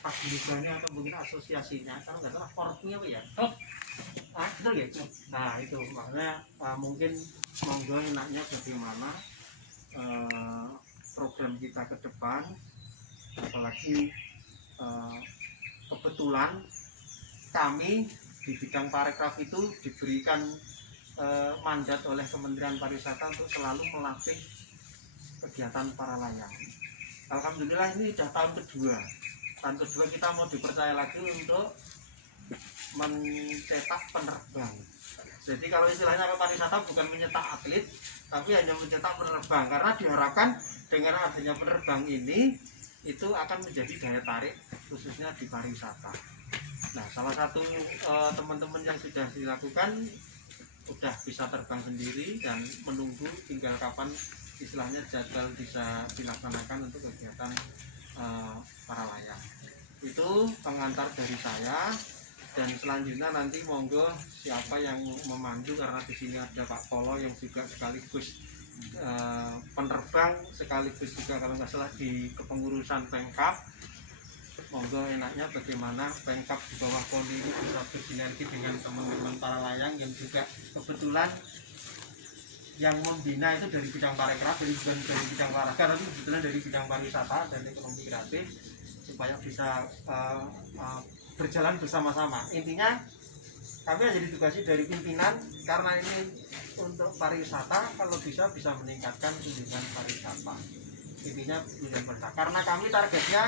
pagiliganya atau mungkin asosiasinya, kalau nggak salah korpnya apa ya? Betul ya. Nah itu makanya mungkin monggo enaknya bagaimana program kita ke depan, apalagi kebetulan kami di bidang parekraf itu diberikan mandat oleh Kementerian Pariwisata untuk selalu melatih kegiatan para layang. Alhamdulillah ini sudah tahun kedua. Tahun kedua kita mau dipercaya lagi untuk mencetak penerbang. Jadi kalau istilahnya pariwisata bukan mencetak atlet, tapi hanya mencetak penerbang, karena diharapkan dengan adanya penerbang ini itu akan menjadi daya tarik khususnya di pariwisata. Nah, salah satu teman-teman yang sudah dilakukan sudah bisa terbang sendiri dan menunggu tinggal kapan istilahnya jadwal bisa dilaksanakan untuk kegiatan para layang. Itu pengantar dari saya, dan selanjutnya nanti monggo siapa yang memandu, karena di sini ada Pak Polo yang juga sekaligus penerbang, sekaligus juga kalau nggak salah di kepengurusan Pemkab. Monggo enaknya bagaimana Pemkab di bawah Poli ini bisa bersinergi dengan teman-teman para layang yang juga kebetulan yang membina itu dari bidang parekraf, jadi bukan dari bidang olahraga, tapi sebetulnya dari bidang pariwisata dan ekonomi kreatif, supaya bisa berjalan bersama-sama. Intinya kami hanya ditugasi dari pimpinan, karena ini untuk pariwisata, kalau bisa meningkatkan kunjungan pariwisata. Intinya karena kami targetnya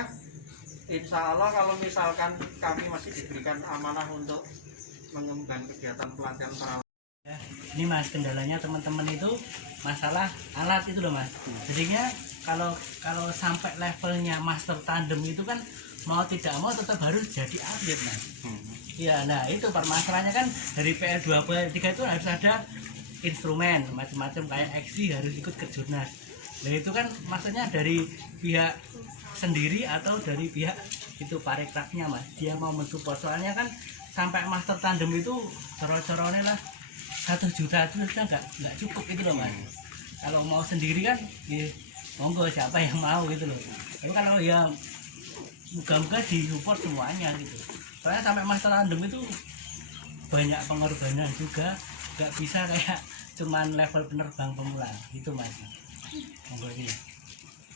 insya Allah kalau misalkan kami masih diberikan amanah untuk mengembangkan kegiatan pelatihan para ya, ini Mas, kendalanya teman-teman itu masalah alat itu loh Mas. Jadinya kalau sampai levelnya master tandem itu kan mau tidak mau tetap harus jadi atlet Mas. Iya, nah itu permasalahannya kan dari PL2 PL3 itu harus ada instrumen macam-macam, kayak XC harus ikut ke jurnas. Nah itu kan maksudnya dari pihak sendiri atau dari pihak itu parekrafnya Mas, dia mau mensupport, soalnya kan sampai master tandem itu coro-corone lah 1 juta itu sudah nggak cukup itu loh Mas. Kalau mau sendiri kan ya, monggo siapa yang mau gitu loh. Tapi kalau ya moga-moga di support semuanya gitu, soalnya sampai master tandem itu banyak pengorbanan juga, nggak bisa kayak cuman level penerbang pemula gitu Mas. Monggo ini.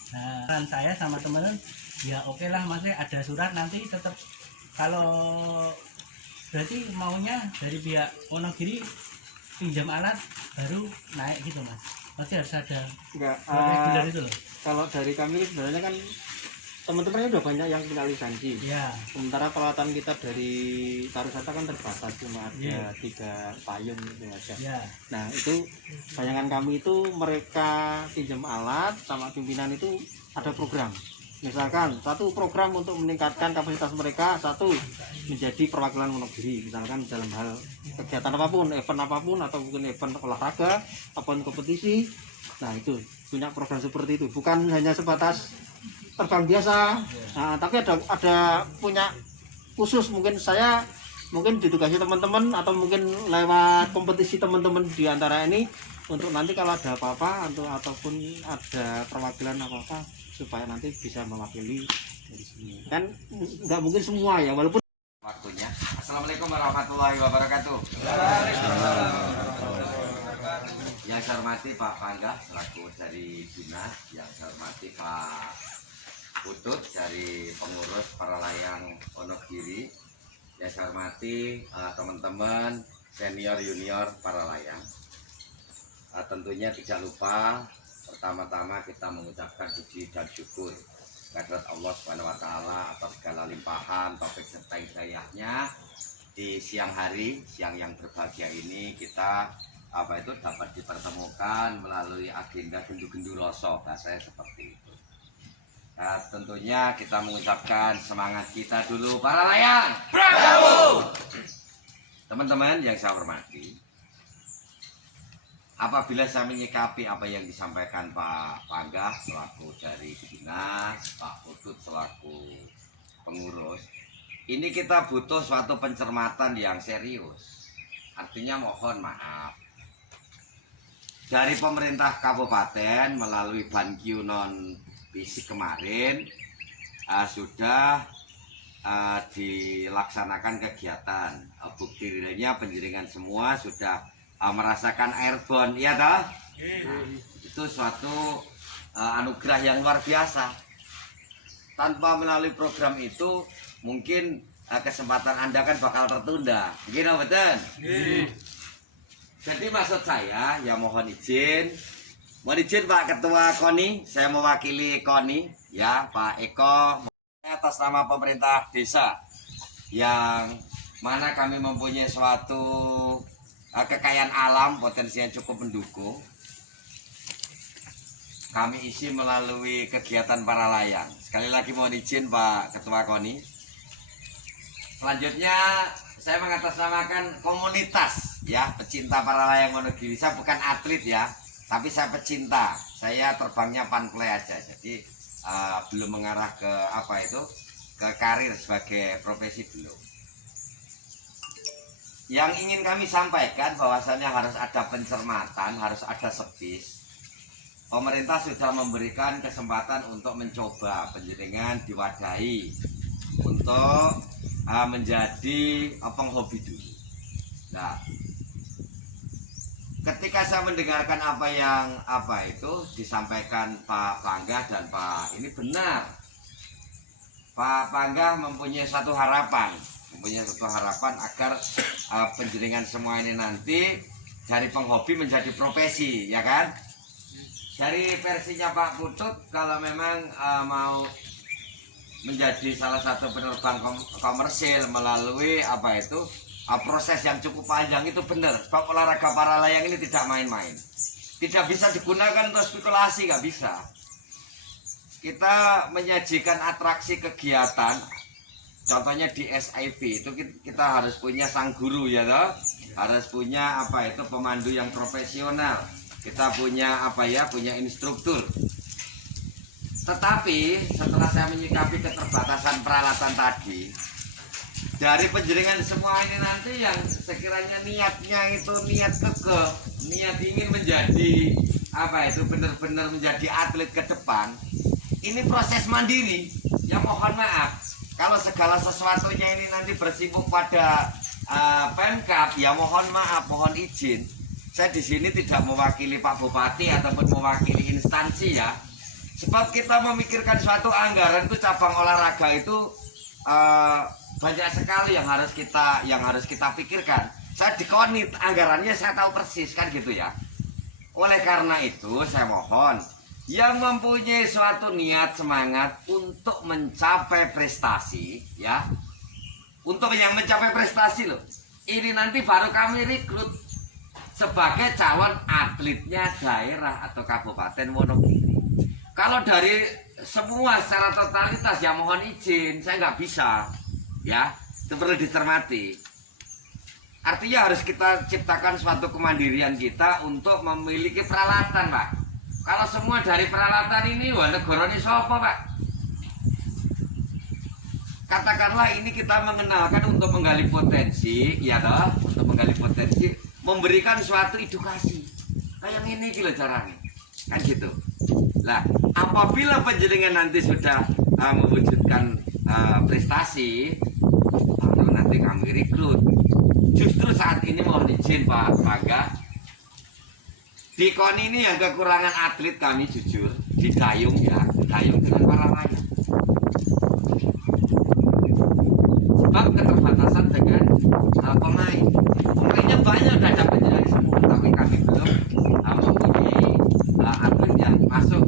Nah, kan saya sama teman-teman ya oke lah Mas, ada surat nanti tetap kalau berarti maunya dari pihak Wonogiri pinjam alat baru naik gitu Mas. Pasti harus ada reguler itu loh. Kalau dari kami sebenarnya kan teman-temannya udah banyak yang punya lisensi. Ya. Sementara pelatihan kita dari pariwisata kan terbatas, cuma ada 3 payung gitu aja. Ya. Nah itu bayangan kami itu mereka pinjam alat sama pimpinan itu ada program. Misalkan satu program untuk meningkatkan kapasitas mereka, satu menjadi perwakilan Wonogiri, misalkan dalam hal kegiatan apapun, event apapun, atau mungkin event olahraga, apapun kompetisi. Nah itu punya program seperti itu, bukan hanya sebatas terbang biasa. Nah, tapi ada punya khusus, mungkin saya ditugasi teman-teman atau mungkin lewat kompetisi teman-teman di antara ini, untuk nanti kalau ada apa-apa ataupun ada perwakilan apa-apa supaya nanti bisa mewakili dari sini. Kan nggak mungkin semua ya, walaupun waktunya. Assalamualaikum warahmatullahi wabarakatuh. Yang saya hormati Pak Pangga selaku dari dinas, yang saya hormati Pak Putut dari pengurus para layang Wonogiri, yang saya hormati teman-teman senior junior para layang. Tentunya tidak lupa pertama-tama kita mengucapkan puji dan syukur kehadirat Allah Subhanahu wa taala atas segala limpahan taufik serta hidayahnya. Di siang hari, siang yang berbahagia ini, kita dapat dipertemukan melalui agenda gendu-gendu rasa, bahasanya seperti itu. Nah, tentunya kita mengucapkan semangat kita dulu para layang. Bravo! Teman-teman yang saya hormati, apabila saya menyikapi apa yang disampaikan Pak Pangga selaku dari dinas, Pak Putut selaku pengurus, ini kita butuh suatu pencermatan yang serius. Artinya mohon maaf, dari pemerintah kabupaten melalui Bankyu non fisik kemarin sudah dilaksanakan kegiatan. Bukti realnya penjaringan semua sudah merasakan airborne, ya toh? Itu suatu anugerah yang luar biasa. Tanpa melalui program itu mungkin kesempatan Anda kan bakal tertunda. Gini betul? Jadi maksud saya ya mohon izin Pak Ketua KONI, saya mewakili KONI ya Pak Eko atas nama pemerintah desa yang mana kami mempunyai suatu kekayaan alam potensi yang cukup mendukung. Kami isi melalui kegiatan para layang. Sekali lagi mohon izin Pak Ketua KONI. Selanjutnya saya mengatasnamakan komunitas ya pecinta para layang Wonogiri. Saya bukan atlet ya, tapi saya pecinta. Saya terbangnya panplay aja. Jadi belum mengarah ke ke karir sebagai profesi belum. Yang ingin kami sampaikan bahwasannya harus ada pencermatan, harus ada sepis. Pemerintah sudah memberikan kesempatan untuk mencoba penjaringan diwadahi untuk menjadi penghobi dulu. Nah, ketika saya mendengarkan apa yang disampaikan Pak Pangga dan Pak ini benar. Pak Pangga mempunyai satu harapan agar penjaringan semua ini nanti dari penghobi menjadi profesi, ya kan? Dari versinya Pak Putut, kalau memang mau menjadi salah satu penerbang komersil melalui proses yang cukup panjang itu benar. Sebab olahraga para layang ini tidak main-main, tidak bisa digunakan untuk spekulasi, nggak bisa. Kita menyajikan atraksi kegiatan, contohnya di SIV itu kita harus punya sang guru ya toh, harus punya pemandu yang profesional, kita punya punya instruktur. Tetapi setelah saya menyikapi keterbatasan peralatan tadi, dari penjaringan semua ini nanti yang sekiranya niatnya itu niat kekeh, niat ingin menjadi benar-benar menjadi atlet ke depan, ini proses mandiri. Ya mohon maaf kalau segala sesuatunya ini nanti bersibuk pada Pemkab, ya mohon maaf, mohon izin. Saya di sini tidak mewakili Pak Bupati ataupun mewakili instansi ya. Sebab kita memikirkan suatu anggaran itu cabang olahraga itu banyak sekali yang harus kita pikirkan. Saya di KONI anggarannya saya tahu persis kan gitu ya. Oleh karena itu saya mohon yang mempunyai suatu niat semangat untuk mencapai prestasi ya. Untuk yang mencapai prestasi loh. Ini nanti baru kami rekrut sebagai calon atletnya daerah atau Kabupaten Wonogiri. Kalau dari semua secara totalitas ya mohon izin, saya nggak bisa ya, itu perlu dicermati. Artinya harus kita ciptakan suatu kemandirian kita untuk memiliki peralatan Pak. Kalau semua dari peralatan ini, wah negara ini sopo Pak. Katakanlah ini kita mengenalkan untuk menggali potensi, ya toh, untuk menggali potensi, memberikan suatu edukasi. Kayak ini gitu caranya, kan gitu. Nah, apabila penjaringan nanti sudah mewujudkan prestasi, lalu nanti kami rekrut. Justru saat ini mohon izin Pak Pangga, di KONI ini yang kekurangan atlet kami jujur di dayung ya, dayung dengan para layang. Sebab keterbatasan dengan pemain. Pemainnya banyak udah ada penjaringan semua, tapi kami belum mempunyai atlet yang masuk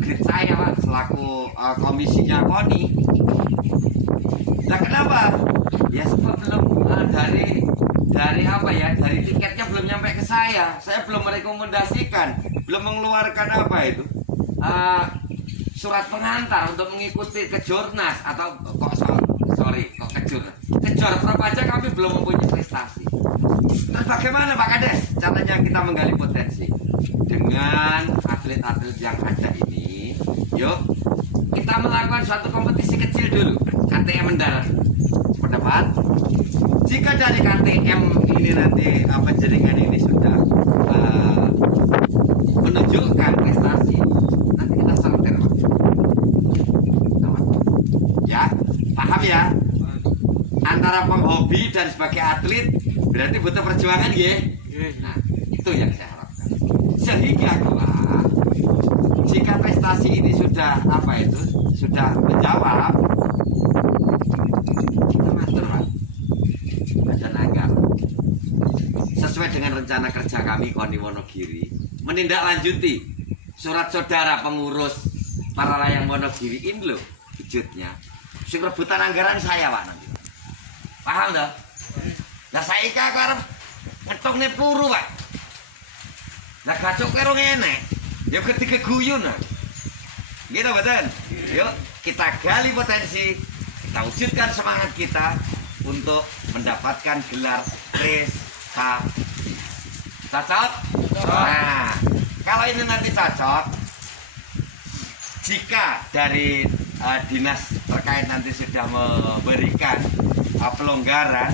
grade saya Pak selaku komisinya KONI. Nah kenapa? Ya sebab belum dari tiketnya belum nyampe ke saya belum merekomendasikan, belum mengeluarkan surat pengantar untuk mengikuti kejurnas atau kejor prop aja kami belum mempunyai prestasi. Terus bagaimana Pak Kades caranya kita menggali potensi dengan atlet-atlet yang ada ini? Yuk kita melakukan suatu kompetisi kecil dulu, KTM mendarat. Pendapat jika dari KTM ini nanti penjaringan ini sudah menunjukkan prestasi, nanti kita sortir ya, paham ya? antara penghobi dan sebagai atlet berarti butuh perjuangan ya. Nah, itu yang saya harapkan. Sehingga kelak jika prestasi ini sudah sudah menjawab, kita matur Pak Badan Anggaran sesuai dengan rencana kerja kami KONI Wonogiri menindaklanjuti surat saudara pengurus para layang Wonogiri ini loh wujudnya. Sing rebutan anggaran saya Pak nanti. Paham toh? Lah saiki aku arep ngetungne puru Pak. Lah gacok karo ngene. Ya ketika guyun. Gitu betul. Yuk kita gali potensi, kita wujudkan semangat kita untuk mendapatkan gelar prestasi. Cocok? Nah, kalau ini nanti cocok, jika dari dinas terkait nanti sudah memberikan pelonggaran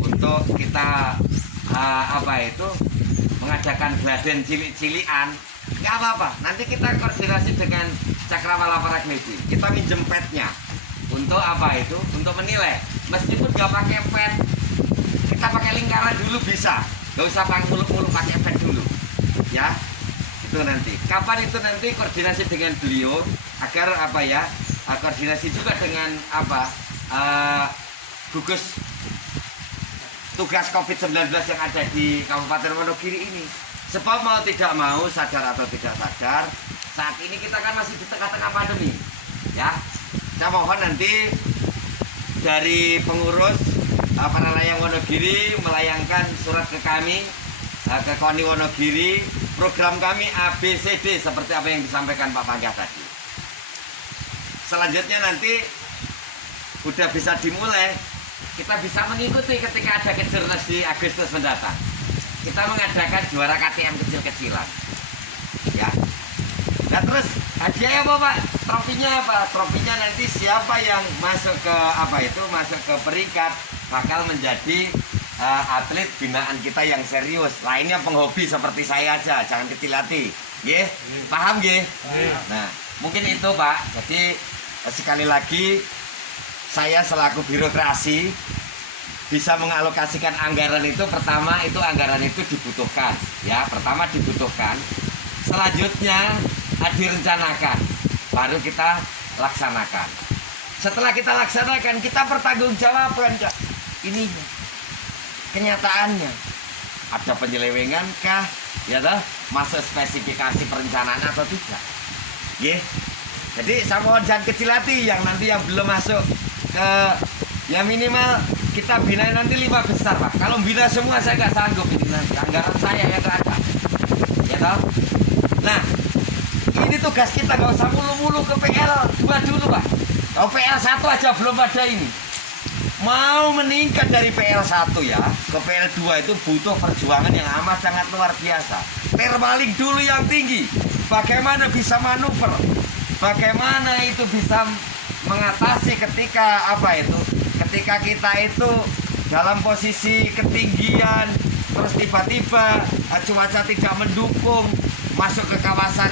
untuk kita mengadakan gladen cilik-cilian, nggak apa-apa. Nanti kita koordinasi dengan Cakrawala Paragliding. Kita minjem petnya untuk untuk menilai. Meskipun nggak pakai pet, kita pakai lingkaran dulu bisa. Nggak usah pakai muluk-muluk, pakai pet dulu. Ya, itu nanti. Kapan itu nanti koordinasi dengan beliau agar koordinasi juga dengan gugus tugas COVID-19 yang ada di Kabupaten Wonogiri ini. Sebab mau tidak mau, sadar atau tidak sadar, saat ini kita kan masih di tengah-tengah pandemi. Ya, saya mohon nanti dari pengurus para layang Wonogiri melayangkan surat ke kami, ke KONI Wonogiri, program kami ABCD seperti apa yang disampaikan Pak Pangga tadi. Selanjutnya nanti udah bisa dimulai, kita bisa mengikuti ketika ada Kejurnas di Agustus mendatang. Kita mengadakan juara KTM kecil-kecilan. Ya. Nah terus hadiahnya apa Pak? Trofinya apa? Trofinya nanti siapa yang masuk ke masuk ke peringkat bakal menjadi atlet binaan kita yang serius. Lainnya penghobi seperti saya aja, jangan kecil hati. Nggih? Paham nggih? Nah, mungkin itu Pak. Jadi sekali lagi saya selaku birokrasi bisa mengalokasikan anggaran itu. Pertama itu anggaran itu dibutuhkan, ya. Pertama dibutuhkan. Selanjutnya direncanakan, baru kita laksanakan. Setelah kita laksanakan, kita pertanggungjawabkan ini kenyataannya. Ada penyelewengan kah? Ya toh, masuk spesifikasi perencanaan atau tidak? Yeah. Jadi saya mohon jangan kecil hati yang nanti yang belum masuk ke ya minimal kita bina nanti 5 besar Pak. Kalau bina semua saya nggak sanggup ini nanti anggaran saya yang nggak ada. Ya toh? Nah, ini tugas kita nggak usah mulu-mulu ke PL2 dulu Pak. Kalau PL1 aja belum ada ini. Mau meningkat dari PL1 ya ke PL2 itu butuh perjuangan yang amat sangat luar biasa. Terbaling dulu yang tinggi. Bagaimana bisa manuver? Bagaimana itu bisa mengatasi ketika ketika kita itu dalam posisi ketinggian terus tiba-tiba cuaca tidak mendukung masuk ke kawasan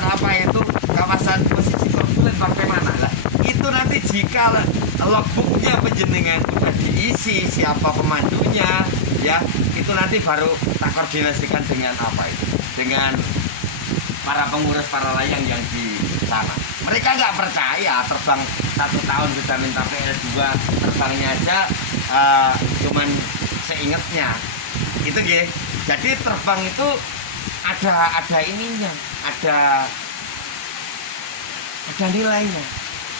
kawasan posisi turbulen bagaimana lah itu nanti jika logbooknya penjenengan sudah diisi siapa pemandunya ya itu nanti baru tak koordinasikan dengan dengan para pengurus para layang yang di sana. Mereka nggak percaya terbang 1 tahun sudah minta PL2 terbangnya aja cuman seingatnya itu G. Jadi terbang itu ada ininya, ada nilainya.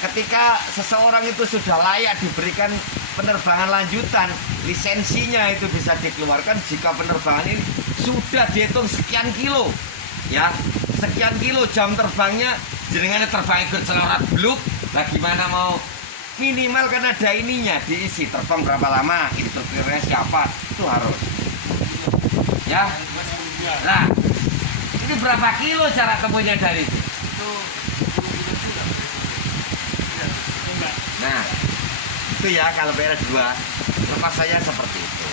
Ketika seseorang itu sudah layak diberikan penerbangan lanjutan, lisensinya itu bisa dikeluarkan jika penerbangan ini sudah dihitung sekian kilo, ya, sekian kilo jam terbangnya, jenengan terbang ikut celorat bluk, lah gimana mau minimal kan ada ininya diisi terbang berapa lama, instrukturnya siapa, itu harus, ya. Nah, ini berapa kilo cara tempuhnya dari itu? Nah, itu ya kalau PL2 lepas saya seperti itu.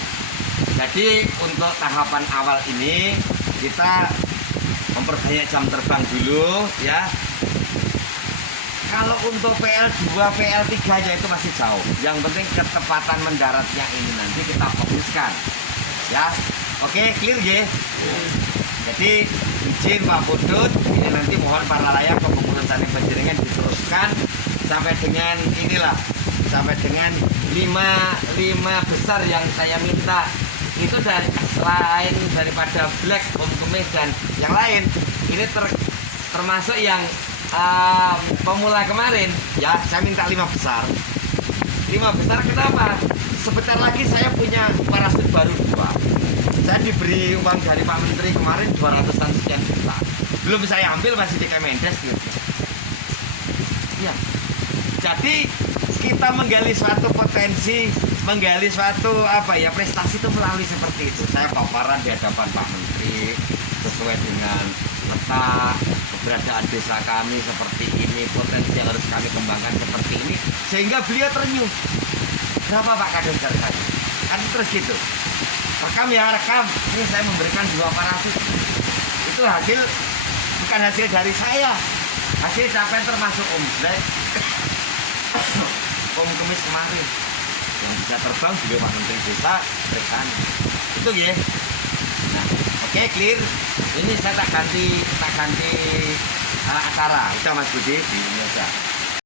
Jadi untuk tahapan awal ini kita memperbanyak jam terbang dulu ya. Kalau untuk PL2, PL3 nya itu masih jauh. Yang penting ketepatan mendaratnya ini nanti kita fokuskan. Ya, oke, clear ya. Jadi izin Pak Putut, ini nanti mohon para layak kepengurusan penjaringan diteruskan sampai dengan inilah, sampai dengan 5 besar yang saya minta. Itu dari selain daripada black, kemis dan yang lain, ini termasuk yang pemula kemarin ya, saya minta 5 besar. 5 besar kenapa? Sebentar lagi saya punya parasut baru 2. Saya diberi uang dari Pak Menteri kemarin 200-an sekian juta. Belum saya ambil, masih di Kemendes gitu. Ya. Jadi kita menggali suatu potensi, menggali suatu prestasi itu melalui seperti itu. Saya paparan di hadapan Pak Menteri sesuai dengan letak keberadaan desa kami seperti ini, potensi yang harus kami kembangkan seperti ini, sehingga beliau terenyuh. Berapa Pak kadang dari saya? Kan terus gitu. Rekam ya, rekam. Ini saya memberikan 2 parasut. Itu hasil, bukan hasil dari saya. Hasil capaian termasuk Om Black, Om Kemis kemarin. Yang bisa terbang juga Pak Menteri Desa berikan. Itu ya. Nah, oke, clear. Ini saya tak ganti acara. Udah Mas Budi di Indonesia.